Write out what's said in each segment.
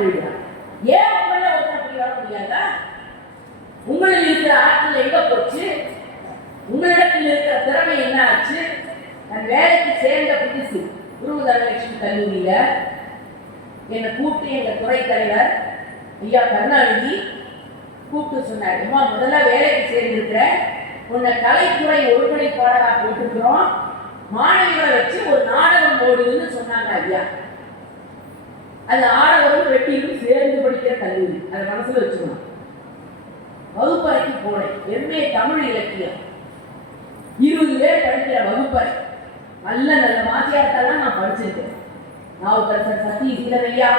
எழுதுறாங்க. ஏன் உங்கள ஒருத்தர் அப்படி வர முடியாதா? உங்களில் இருக்கிற ஆற்றல் எங்க போச்சு? உங்களிடத்தில் இருக்கிற திறமை என்ன ஆச்சு? நான் வேலைக்கு சேர்ந்த புதுசு குரு தனலட்சுமி கல்லூரியில என்னை கூப்பிட்டு எங்க துறை தலைவர் ஐயா கருணாநிதி கூப்பிட்டு சொன்னார், அம்மா முதல்ல வேலைக்கு சேர்ந்திருக்கிற, உன்னை கலைத்துறை ஒருங்கிணைப்பாளராக போட்டிருக்கிறோம், மாணவிகளை வச்சு ஒரு நாடகம் போடுதுன்னு சொன்னாங்க ஐயா. அது ஆடவரும் வெட்டியும் சேர்ந்து படிக்கிற கல்லூரி, அதை மனசுல வச்சுக்கணும். வகுப்பறைக்கு போனேன். எம்ஏ தமிழ் இலக்கியம் 20 பேர் படிக்கிற வகுப்பறை. நல்ல நல்ல வாத்தியார்த்தெல்லாம் நான் படிச்சிருக்கேன். நாவுக்கரசர் சத்தி சீலவையா,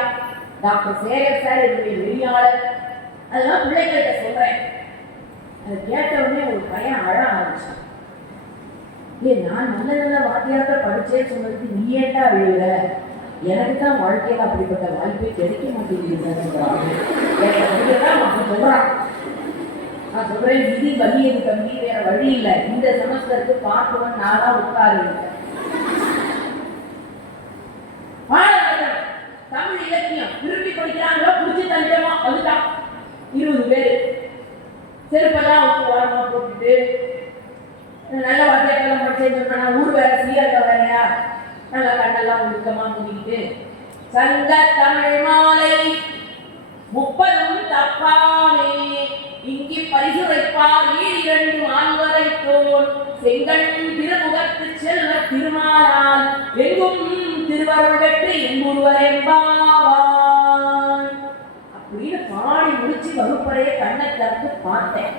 டாக்டர் சேகர் சார் என்னுடைய வெளியாளர், அதெல்லாம் பிள்ளைகள்கிட்ட சொல்றேன். அதை கேட்ட உடனே ஒரு பையன் அழ ஆரம்பிச்சான். நான் நல்ல நல்ல வாத்தியார்த்த படிச்சேன்னு சொன்னதுக்கு நீ ஏட்டா அழுகுற? எனக்கு தான் வாழ்க்கையில அப்படிப்பட்ட வாய்ப்பே கிடைக்க மாட்டேங்குது சொல்றான். நான் சொல்றேன், விதி வலியது தம்பி, வேற வழி இல்லை. இந்த செமஸ்டருக்கு பார்ப்பவன் நாளா உட்காரு. தமிழ் இலக்கியம் விரும்பி படிக்கிறாங்களோ புடிச்சு தஞ்சமா அதுதான் 20 பேர் செருப்பெல்லாம் விட்டு ஓரமா போட்டுட்டு நல்ல வார்த்தையெல்லாம் படிச்சேன்னு நான் ஊர் வேற சீரக வேறையா நல்லா கண்ணெல்லாம் ஒழுக்கமா முடிக்கிட்டு சங்க தமிழ் மாலை 30 தப்பாமே இங்கி பரிசுரைப்பார் 2 ஆண்வரை தோல் செங்கண் திருமுகத்து செல்வ திருமாலால் எங்கும் திருவருள் பெற்று எங்கூர்வர் என்பாவாய் அப்படின்னு பாடி முடிச்சு வகுப்பறையை கண்ணை திறந்து பார்த்தேன்.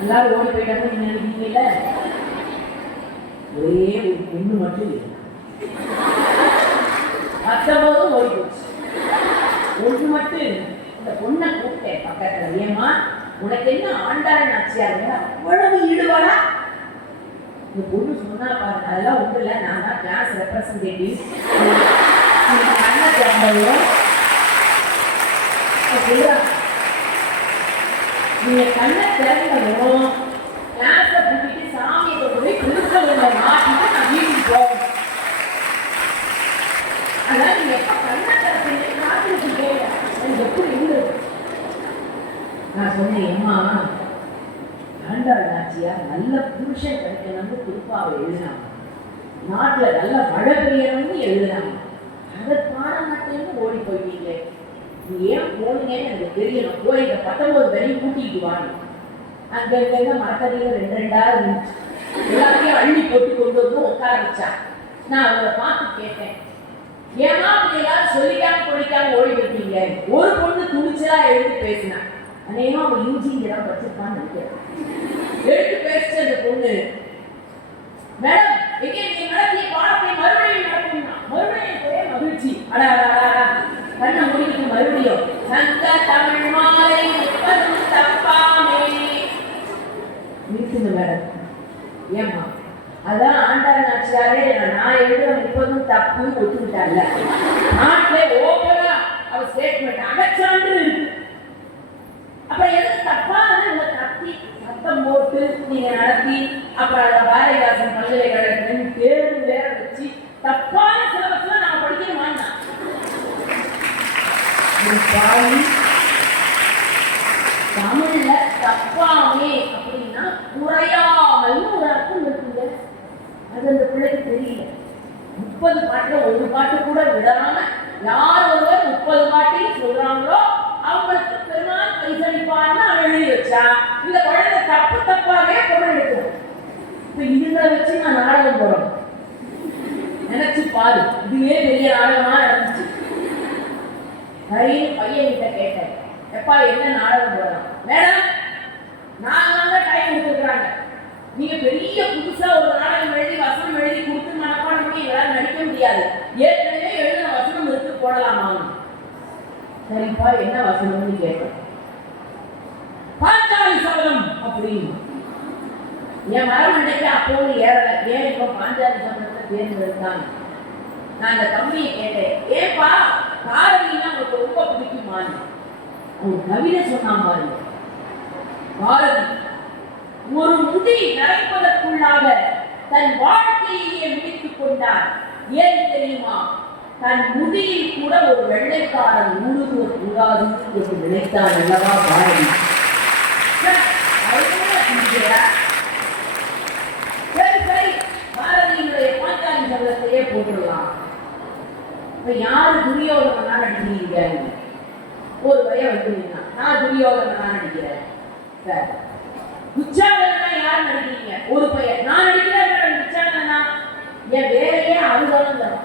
எல்லாரும் ஓடி போயிட்டாங்க நீங்க நினைக்கிறீங்கல்ல. ஒரே ஒரு பொண்ணு மட்டும் இல்லை, 19 ஓடி போச்சு. ஒன்று மட்டும் இந்த பொண்ணை கூப்பிட்டேன் பக்கத்துல, ஏமா உனக்கு என்ன ஆண்டாள் நாச்சியார் அவ்வளவு ஈடுபாடா? இந்த பொண்ணு சொன்னா பாருங்க, அதெல்லாம் ஒன்றும் இல்லை, நான் தான் கிளாஸ் ரெப்ரசன்டேட்டிவ், கண்ணை திறந்ததும் நீங்க கண்ணை திறந்ததும் கிளாஸ கூட்டிட்டு சாமியை கொண்டு போய் திருக்கல்ல மாட்டிட்டு நான் வீட்டுக்கு போவேன். அதான் நீங்க எப்ப கண்ணை திறப்பீங்க காத்துட்டு கேட்க எப்படி இருந்தது? நான் சொன்னேன், அம்மா ஆண்டாள் நாச்சியார் நல்ல புருஷன் கிடைக்கணும்னு குறிப்பாவை எழுதினாங்க, நாட்டுல நல்ல மழை பெய்யணும்னு எழுதினாங்க, அதை பாட மாட்டேன்னு ஓடி போயிட்டீங்க. நீ ஏன் போனீங்கன்னு எனக்கு தெரியணும். போய் இந்த 19 பேரையும் கூட்டிட்டு வாங்க. அங்க இருக்க மரத்தடியில 2 இருந்துச்சு, எல்லாத்தையும் அள்ளி போட்டு கொண்டு வந்து உட்கார வச்சா. நான் அவங்களை பார்த்து கேட்டேன், ஏன்னா அப்படி எல்லாரும் சொல்லிக்காம பொழிக்காம ஓடி போயிட்டீங்க? ஒரு பொண்ணு துணிச்சலா எழுதி பேசினா, அநேகமா அவன் இன்ஜினியரா படிச்சிருப்பான்னு நினைக்கிறேன். எடுத்து பேசிச்சு அந்த பொண்ணு, மேடம் எங்கே நீ நடத்திய பாடத்தை மறுபடியும் நடத்தணும்னா மறுபடியும் ஒரே மகிழ்ச்சி. அடா கண்ணை முடிக்கிட்டு மறுபடியும் சங்க தமிழ் மாலை 30 தப்பாமே நிறுத்துங்க மேடம். ஏம்மா அதான் ஆண்டாள் நாச்சியாரே நான் எழுதுற 30 தப்பு ஒத்துக்கிட்டால. நாட்டிலே ஓப்பனா அவ ஸ்டேட்மெண்ட் அகச்சான்று இருக்கு. அப்புறம் எதுக்கு தப்பானது உங்க கத்தி சத்தம் போட்டு நீங்க நடத்தி அப்புறம் பாரதிதாசன் பல்கலைக்கழகத்தின் தேர்வு வேற வச்சு தப்பான சிலபஸ்ல நாம படிக்கணுமான்னா தமிழ்ல தப்பாமே அப்படின்னா குறையாமல் ஒரு அர்த்தம் இருக்குங்க. அது அந்த பிள்ளைக்கு தெரியல. 30 பாட்டுல ஒரு பாட்டு கூட விடாம யார் ஒருவர் 30 பாட்டையும் சொல்றாங்களோ அவங்களுக்கு பெருமாள் பரிசளிப்பான்னு எழுதி வச்சா இந்த குழந்தை தப்பு தப்பாவே பொருள் எடுக்கும். இப்ப இதுங்களை வச்சு நான் நாடகம் போறோம் நினைச்சு பாரு. இதுவே பெரிய நாடகமா நடந்துச்சு. நிறைய பையன் கிட்ட கேட்டேன், எப்பா என்ன நாடகம் போடலாம்? மேடம் நாங்க டைம் கொடுத்துருக்குறாங்க, நீங்க பெரிய புதுசா ஒரு நாடகம் எழுதி வசனம் எழுதி கொடுத்து மனப்பாடம் பண்ணி எங்களால் நடிக்க முடியாது, ஏற்கனவே எழுதின வசனம் இருக்கு போடலாமா? சரிப்பா என்ன வசனம்னு கேட்டேன். பாஞ்சாலி சபதம் அப்படின்னு. என் மரமண்டைக்கு அப்போது ஏறல. ஏன் இப்போ பாஞ்சாலி சபதத்தை தேர்ந்தெடுத்தாங்க? நான் அந்த தம்பியை கேட்டேன், ஏப்பா பாரதினா உங்களுக்கு ரொம்ப பிடிக்குமான்னு. ஒரு கவிதை சொன்னான் பாருங்க. பாரதி ஒரு முடி நரைப்பதற்குள்ளாக தன் வாழ்க்கையை முடித்துக் கொண்டார். ஏன் தெரியுமா? தன் முடியில் கூட ஒரு வெள்ளைக்காரன் ஊடுருவ கூடாது என்று நினைத்தான் அல்லவா பாரதி. சரி சரி, பாரதியினுடைய பாஞ்சாலி சபதத்தையே போட்டுடலாம். இப்ப யாரு துரியோதனா நடிக்கிறீங்க? ஒரு வரைய வந்துருந்தீங்கன்னா நான் துரியோதனா நடிக்கிறேன். சார் துச்சாதனா யார் நடிக்கிறீங்க? ஒரு பையன் நான் நடிக்கிறேன். துச்சாதனா என் வேலையே அதுதான் தான்.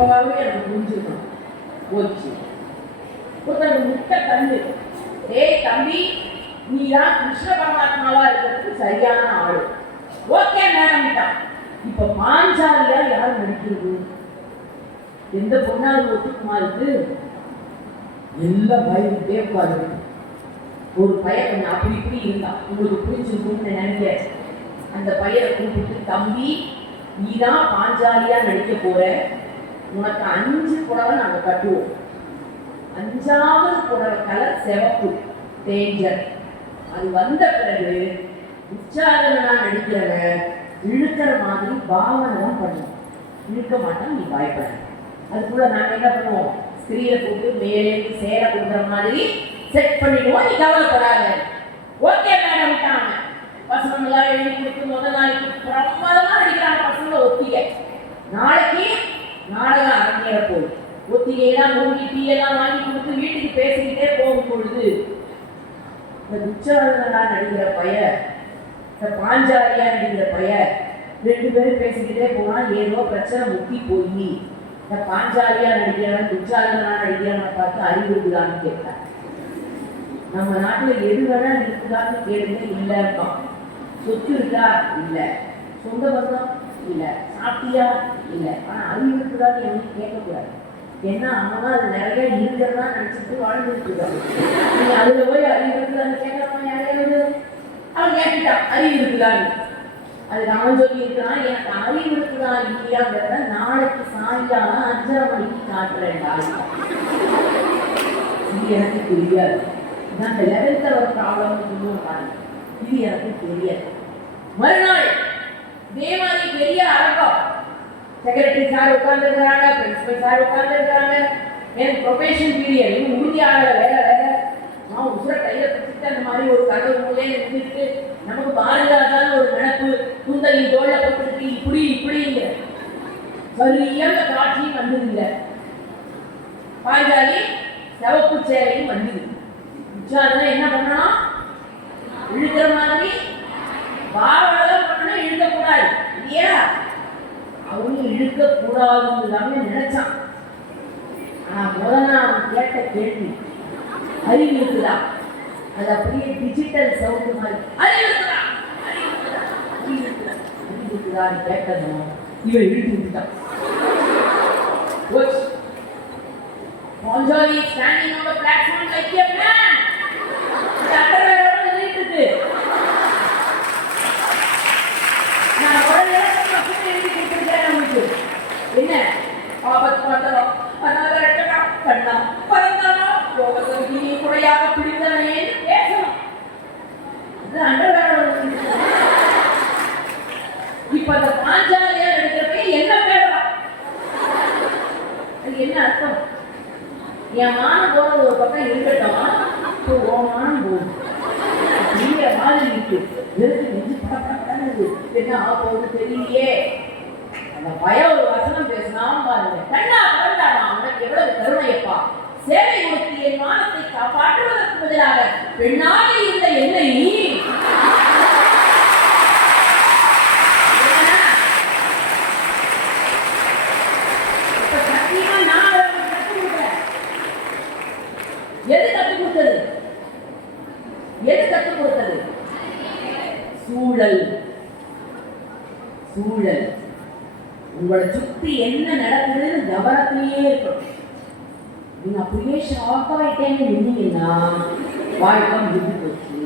அப்பவே எனக்கு புரிஞ்சுக்கணும் போச்சு. ஒருத்தர் முட்டை கண்ணு, ஏய் தம்பி நீ தான் கிருஷ்ண பரமாத்மாவா இருக்கிறதுக்கு சரியான ஆளு. Okay madam. இப்ப பாஞ்சாலியா யார் நடிக்கிறது? எந்த பொண்ணாவது ஒத்துக்குமா இருக்கு? எல்லாம் பயந்துட்டே உட்காரு. ஒரு பையன் கொஞ்சம் அப்படி இப்படி இருந்தான், உங்களுக்கு புரிஞ்சிருக்கும்னு நினைக்கிறேன். அந்த பையனை கூப்பிட்டு, தம்பி நீதான் பாஞ்சாலியா நடிக்க போற, உனக்கு 5 புடவை நாங்க கட்டுவோம். 5வது புடவை கலர் சிவப்பு, டேஞ்சர். அது வந்த பிறகு உச்சாரணனா நடிக்கிறவன் இழுக்கிற மாதிரி பாவனை தான் பண்ணுவோம், இழுக்க மாட்டான், நீ பயப்பட. அதுக்குள்ள நாங்க என்ன பண்ணுவோம், ஸ்திரீயை போட்டு மேலே சேர கொடுக்குற மாதிரி செட் பண்ணிடுவோம், நீ கவலைப்படாத. ஓகே மேடம் தாங்க. பசங்க எல்லாம் எழுதி கொடுத்து முதல் நாளைக்கு பிரமாதமா நடிக்கிறாங்க பசங்களை. ஒத்திகை நாளைக்கு நாடகம் அரங்கேற போகுது. ஒத்திகையெல்லாம் மூங்கி டீயெல்லாம் வாங்கி கொடுத்து வீட்டுக்கு பேசிக்கிட்டே போகும் பொழுது இந்த துச்சாதனா நடிக்கிற பைய, இந்த பாஞ்சாலியா நடிக்கிற பைய 2 பேரும் பேசிக்கிட்டே போனா ஏதோ பிரச்சனை முக்கி போய் இந்த பாஞ்சாலியா நடிக்கிறவன் துச்சாதனா நடிக்கிறவனை பார்த்து அறிவு இருக்குதான்னு கேட்டான். நம்ம நாட்டுல எது வேணா இருக்குதான்னு கேளுங்க, இல்லப்பா. சொத்து இருக்கா? இல்ல. சொந்த பந்தம்? இல்ல. சாப்பிட்டியா? இல்ல. ஆனா அறிவு இருக்குதான்னு எவனையும் கேட்கக்கூடாது. ஏன்னா அவனா அது நிறைய இருக்கிறதா நினைச்சிட்டு வாழ்ந்துட்டு இருக்காங்க. நீங்க அதுல போய் அறிவு இருக்குதான்னு கேட்கறவன் யாரையாவது அவன் கேட்டுட்டான் அறிவு இருக்குதான்னு. அதுக்கு அவன் சொல்லி இருக்கான், எனக்கு அறிவு இருக்குதா இல்லையாங்கிறத நாளைக்கு சாயங்காலம் 5:30 மணிக்கு காட்டுறேன்டா. இது எனக்கு தெரியாது. நான் இந்த 11th அவர் ப்ராப்ளம் இன்னும் பாருங்க, இது எனக்கு தெரியாது. மறுநாள் தேவாதி பெரிய அரங்கம், செக்ரட்டரி சார் உட்கார்ந்துருக்கிறாங்க, பிரின்சிபல் சார் உட்கார்ந்துருக்கிறாங்க. எனக்கு ப்ரொபேஷன் பீரியட் இன்னும் உறுதியாக வேலை நான் உசுர கையில பிடிச்சிட்டு அந்த மாதிரி ஒரு கதவு மூலே நின்றுட்டு நமக்கு பாரதியாதான் ஒரு நினப்பு குந்தலின் தோழ போட்டுருக்கு இப்படி இப்படிங்கிற சரியான காட்சியும் வந்ததில்லை. பாஞ்சாலி சிவப்பு சேலையும் வந்தது. உச்சாரணை என்ன பண்ணணும், இழுக்கிற மாதிரி பாவெல்லாம் பண்ணணும், இழுக்கக்கூடாது இல்லையா? அவங்க இழுக்கக்கூடாதுன்னு நினைச்சான். ஆனா முதல்ல அவன் கேட்ட கேள்வி அறிவு இருக்குதா? அது அப்படியே டிஜிட்டல் சவுண்ட் மாதிரி அறிவு இருக்குதான்னு கேட்டதும் இவன் இழுத்து விட்டுட்டான். Paunjali is standing on the platform like a man. சட்டவேரோட நின்றுட்டு நான் உடனே எழுதி கொடுத்துருக்கேன். நமக்கு என்ன ஆபத்து பார்த்தோம், அனாதரட்டா கண்ணா பறந்தானா யோகத்தை குறையாக பிடித்தவனே பேசணும். அது அண்டர்வேரோட. இப்ப அந்த பாஞ்சாலியா நடிக்கிறப்ப என்ன பேசுறான்? அது என்ன அர்த்தம்? என் மானம் போறது ஒரு பக்கம் இருக்கட்டும், உன் மானம் போகும் நீங்க மாதிரி இருக்கு. என்ன ஆகுது தெரியலையே. அந்த பயம் ஒரு வசனம் பேசினாலும் பாருங்க, கண்ணா பறந்தாமா உனக்கு எவ்வளவு கருணையப்பா, சேவை கொடுத்து என் மானத்தை காப்பாற்றுவதற்கு பதிலாக பெண்ணாக இருந்த என்னை நீ எது கற்றுக் கொடுத்தது? எது கற்றுக் கொடுத்தது? சூழல். சூழல். உங்களை சுத்தி என்ன நடக்குதுன்னு கவனத்திலேயே இருக்கணும். நீங்க அப்படியே ஷாக் ஆயிட்டேன்னு நின்னீங்கன்னா வாழ்க்கை முடிஞ்சு போச்சு.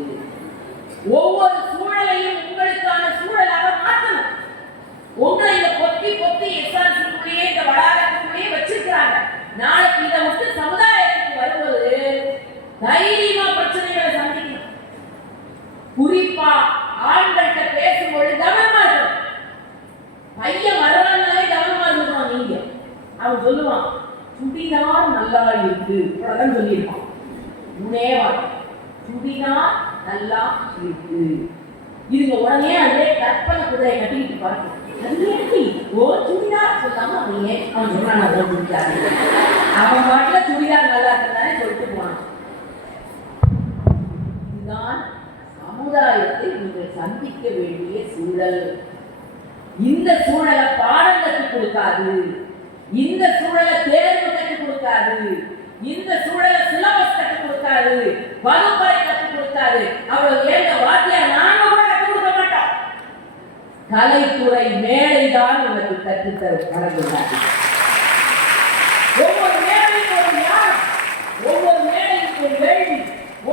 ஒவ்வொரு சூழலையும் உங்களுக்கான சூழலாக மாற்றணும். உங்களை இதை பொத்தி பொத்தி எஸ்ஆர்சிக்குள்ளேயே இந்த வளாகத்துக்குள்ளேயே வச்சிருக்கிறாங்க. நாளைக்கு இதை விட்டு சமுதாயத்துக்கு வரும்போது தைரியமா பிரச்சனைகளை சந்திக்கணும். குறிப்பா ஆண்கள்கிட்ட பேசும்போது கவனமா இருக்கணும். பையன் வர்றாங்கனாலே கவனமா இருக்கணும். நீங்க அவன் சொல்லுவான், சுடிதார் நல்லா இருக்கு, அதான் சொல்லியிருப்பான். முனேவான் சுடிதார் நல்லா இருக்கு. இதுங்க உடனே அதே கற்பனை குதிரை கட்டிக்கிட்டு பார்க்கும். ஓ சுடிதார் சொல்லாம அவன் சொன்னான், அவன் பாட்டுல சுடிதார் நல்லா இருந்தானே சொல்லிட்டு போனான். இதுதான் சமுதாயத்தை நீங்கள் சந்திக்க வேண்டிய சூழல். இந்த சூழலை பாடம் கற்றுக் கொடுக்காது, இந்த சூழலை தேர்வு கற்றுக் கொடுக்காது, இந்த சூழலை சிலபஸ் கற்றுக் கொடுக்காது, வகுப்பறை கற்றுக் கொடுக்காது. அவ்வளவு ஏங்க வாத்தியார் நாங்க கூட கற்றுக் கொடுக்க மாட்டோம். கலைத்துறை மேடைதான் உனக்கு கற்றுத்தர கடந்துள்ளார். ஒவ்வொரு மேடைக்கு ஒரு ஞானம், ஒவ்வொரு மேடைக்கு ஒரு வேள்வி,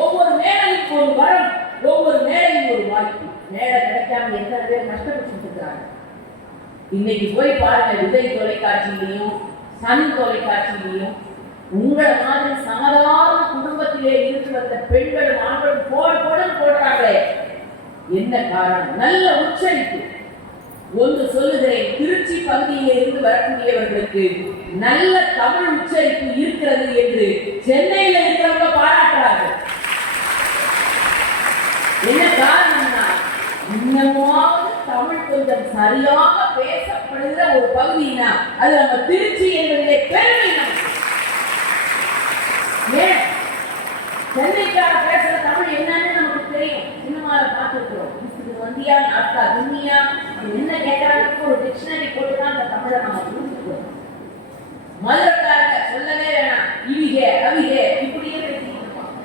ஒவ்வொரு மேடைக்கு ஒரு வரம், ஒவ்வொரு மேடைக்கு ஒரு வாய்ப்பு. மேடை கிடைக்காம எத்தனை பேர் கஷ்டப்பட்டு இருக்கிறாங்க. இன்னைக்கு போய் பாருங்க, விஜய் தொலைக்காட்சியிலையும் சன் தொலைக்காட்சியிலையும் உங்களை மாதிரி சாதாரண குடும்பத்திலே இருந்து வந்த பெண்களும் ஆண்களும் போடுறாங்களே, என்ன காரணம்? நல்ல உச்சரிப்பு. ஒன்று சொல்லுகிறேன், திருச்சி பகுதியிலே இருந்து வரக்கூடியவர்களுக்கு நல்ல தமிழ் உச்சரிப்பு இருக்கிறது என்று சென்னையில இருக்கிறவங்க பாராட்டுறார்கள். என்ன காரணம்னா, இன்னமாவது தமிழ் கொஞ்சம் சரியாக பேசப்படுகிற ஒரு பகுதினா அது நம்ம திருச்சி என்பதிலே பெருமை. ஏன் சென்னைக்கார பேசுற தமிழ் என்னன்னு நமக்கு தெரியும், சினிமால பார்த்துருக்கிறோம். வந்தியா நாட்டா துணியா என்ன கேட்கறாங்க ஒரு டிக்ஷனரி போட்டுதான் அந்த தமிழை நம்ம புரிஞ்சுக்கிறோம். மதுரைக்காரங்க சொல்லவே வேணாம், இவிகே அவிகே இப்படியே பேசிக்கிட்டு இருப்பான்.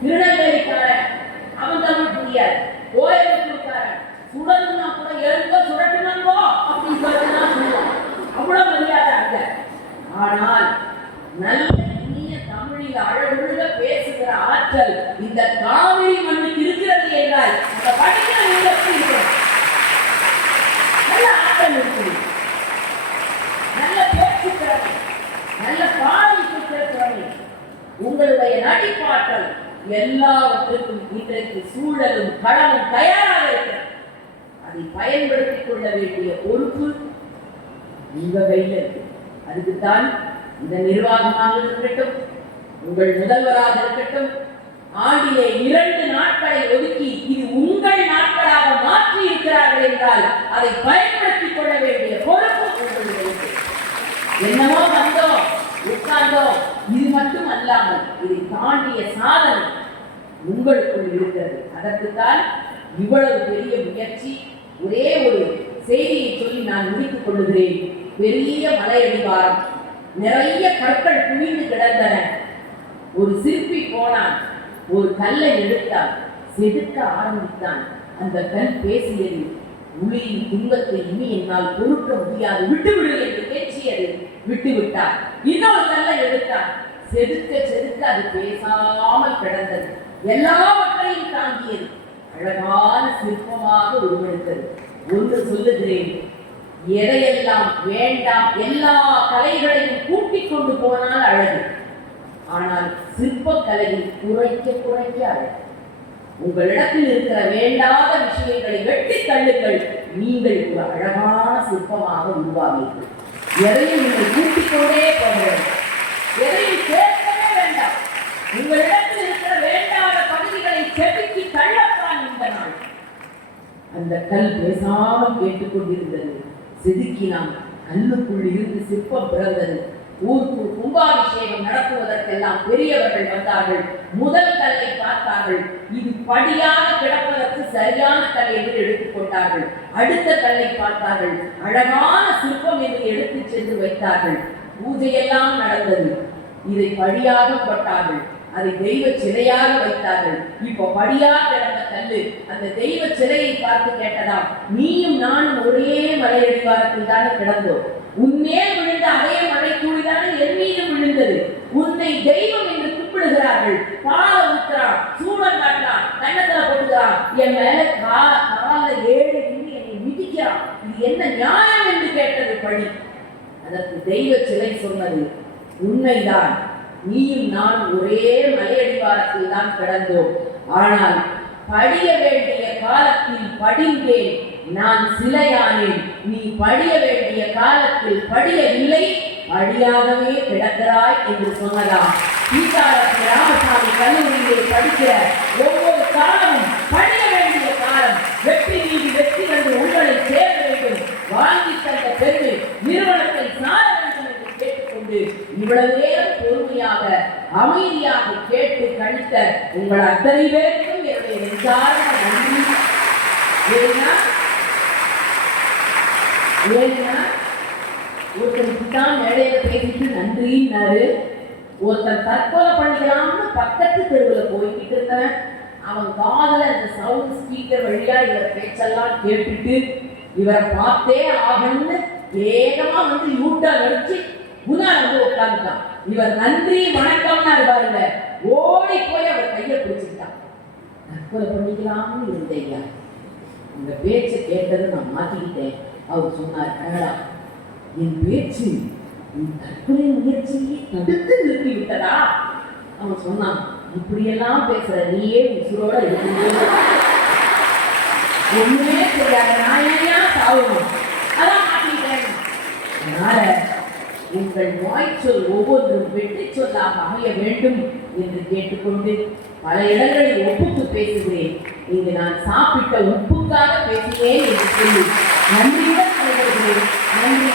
திருநெல்வேலிக்காரன் அவன் தமிழ் புரியாது. கோயம்புத்தூர்காரன் சுடணும்னா கூட எழுந்தோ சுடட்டுமாங்கோ அப்படின்னு சொல்லிதான் சொல்லுவான். அவ்வளவு மரியாதை அங்க. ஆனால் நல்ல இனிய தமிழில் அழகுழுக பேசுகிற ஆற்றல் இந்த காவிரி மண்ணுக்கு இருக்கிறது என்றால் அந்த படிக்கிற இருக்கிறது. நல்ல ஆற்றல் இருக்குது, நல்ல பேச்சு திறமை, நல்ல பாடல் சுற்ற திறமை, உங்களுடைய நடிப்பாற்றல் எல்லாவற்றுக்கும் இன்றைக்கு சூழலும் களமும் தயாராக இருக்கிறது. அதை பயன்படுத்திக் கொள்ள வேண்டிய பொறுப்பு உங்க கையில் இருக்கு. அதுக்குத்தான் இந்த நிர்வாகமாக இருக்கட்டும், உங்கள் முதல்வராக இருக்கட்டும், ஆண்டிலே 2 நாட்களை ஒதுக்கி இது உங்கள் நாட்களாக மாற்றி இருக்கிறார்கள் என்றால் அதை பயன்படுத்திக் கொள்ள வேண்டிய பொறுப்பு உங்களுடைய. என்னமோ வந்தோம் உட்கார்ந்தோம், இது மட்டும் அல்லாமல் இதை தாண்டிய சாதனை உங்களுக்குள் இருக்கிறது. அதற்குத்தான் இவ்வளவு பெரிய முயற்சி. ஒரே ஒரு செய்தியை சொல்லி நான் முடித்துக் கொள்ளுகிறேன். பெரிய மலையடிவாரம், நிறைய கற்கள் குவிந்து கிடந்தன. ஒரு சிற்பி போனான், ஒரு கல்லை எடுத்தான், செதுக்க ஆரம்பித்தான். அந்த கல் பேசியது, உளியின் துன்பத்தை இனி என்னால் பொறுக்க முடியாது, விட்டுவிடு என்று பேசியது. விட்டுவிட்டார். இன்னொரு கல்லை எடுத்தான், செதுக்க செதுக்க அது பேசாமல் கிடந்தது. எல்லாவற்றையும் தாங்கியது, அழகான சிற்பமாக உருவெடுத்தது. ஒன்று சொல்லுகிறேன், எதையெல்லாம் வேண்டாம் எல்லா கலைகளையும் கூட்டிக் கொண்டு போனால் அழகு, ஆனால் சிற்பக்கலையில் குறைக்க குறைக்க அழகு. உங்களிடத்தில் இருக்கிற வேண்டாத விஷயங்களை வெட்டி தள்ளுங்கள், நீங்கள் ஒரு அழகான சிற்பமாக உருவாவீர்கள். எதையும் நீங்கள் கூட்டிக் கொண்டே போங்கள், எதையும் சேர்க்கவே வேண்டாம். உங்களிடத்தில் இருக்கிற வேண்டாத பகுதிகளை செதுக்கி தள்ளத்தான் இந்த நாள். அந்த கல் பேசாமல் கேட்டுக்கொண்டிருந்தது. செதுக்கினான், கல்லுக்குள் இருந்து சிற்பம் பிறந்தது. ஊருக்கு கும்பாபிஷேகம் நடத்துவதற்கெல்லாம் பெரியவர்கள் வந்தார்கள். முதல் கல்லை பார்த்தார்கள், இது படியாக கிடப்பதற்கு சரியான கல் என்று எடுத்துக்கொண்டார்கள். அடுத்த கல்லை பார்த்தார்கள், அழகான சிற்பம் என்று எடுத்துச் சென்று வைத்தார்கள். பூஜையெல்லாம் நடந்தது. இதை படியாக போட்டார்கள், அதை தெய்வ சிலையாக வைத்தார்கள். இப்போ படியாக கிடந்த கல்லு அந்த தெய்வ சிலையை பார்த்து கேட்டதாம், நீயும் நானும் ஒரே மலையடிவாரத்தில் தானே கிடந்தோம், உன்னே விழுந்த அதே மழை தூளிதானே என் மீதும் விழுந்தது, உன்னை தெய்வம் என்று கூப்பிடுகிறார்கள், பால ஊத்துறான், சூழல் காட்டுறான், கண்ணத்துல போட்டுக்கிறான், என் மேல கால ஏழு என்னை மிதிக்கிறான், இது என்ன நியாயம் என்று கேட்டது படி. அதற்கு தெய்வ சிலை சொன்னது, உண்மைதான், நீயும் நான் ஒரே மலையடிவாரத்தில் தான் கிடந்தோம், ஆனால் படிய வேண்டிய காலத்தில் படிந்தேன், நான் சிலையானேன், நீ படிய வேண்டிய காலத்தில் படியவில்லை, அழியாகவே கிடக்கிறாய் என்று சொன்னதாம். சீதாராம ராமசாமி கல்லூரியிலே படிக்கிற ஒவ்வொரு காலமும் படிக்க வேண்டிய காலம். வெற்றி மீது வெற்றி வந்து உங்களை சேர வேண்டும், வாங்கி தந்த பெருமை நிறுவனத்தை சார வேண்டும் என்று கேட்டுக்கொண்டு இவ்வளவு நேரம் பொறுமையாக அமைதியாக கேட்டு கணித்த உங்கள் அத்தனை பேருக்கும் என்னுடைய நெஞ்சார்ந்த நன்றி. ஏன்னா ஒருத்தருக்கு தான் மேடையில பேசிட்டு நன்றின்னாரு. ஒருத்தர் தற்கொலை பண்ணிக்கலாம்னு பக்கத்து தெருவில் போய்கிட்டு இருந்தேன். அவன் காதல இந்த சவுண்ட் ஸ்பீக்கர் வழியா இவர் பேச்செல்லாம் கேட்டுட்டு இவரை பார்த்தே ஆகணும்னு வேகமா வந்து யூட்டா நடிச்சு முன்னாள் வந்து உட்காந்துட்டான். இவர் நன்றி வணக்கம்னா பாருங்க, ஓடி போய் அவர் கையை பிடிச்சிட்டான். தற்கொலை பண்ணிக்கலாம்னு இருந்தீங்க, இந்த பேச்சை கேட்டது நான் மாத்திக்கிட்டேன். அவர் சொன்னார், கனடா என் பேச்சு தற்கொலை முயற்சியை தடுத்து நிறுத்தி விட்டதா? அவன் சொன்னான், இப்படியெல்லாம் பேசுற நீயே உசுரோட இருக்கு, ஒண்ணுமே தெரியாத நான் ஏன்னா சாவணும், அதான் மாட்டிக்கிட்டேன். அதனால உங்கள் வாய்ச்சொல் ஒவ்வொன்றும் வெற்றி சொல்லாக அமைய வேண்டும் என்று கேட்டுக்கொண்டு பல இடங்களில் ஒப்புக்கு பேசுகிறேன். இங்கு நான் சாப்பிட்ட உப்புக்காக பேசினேன் என்று சொல்லி நன்றியுடன் நன்றி.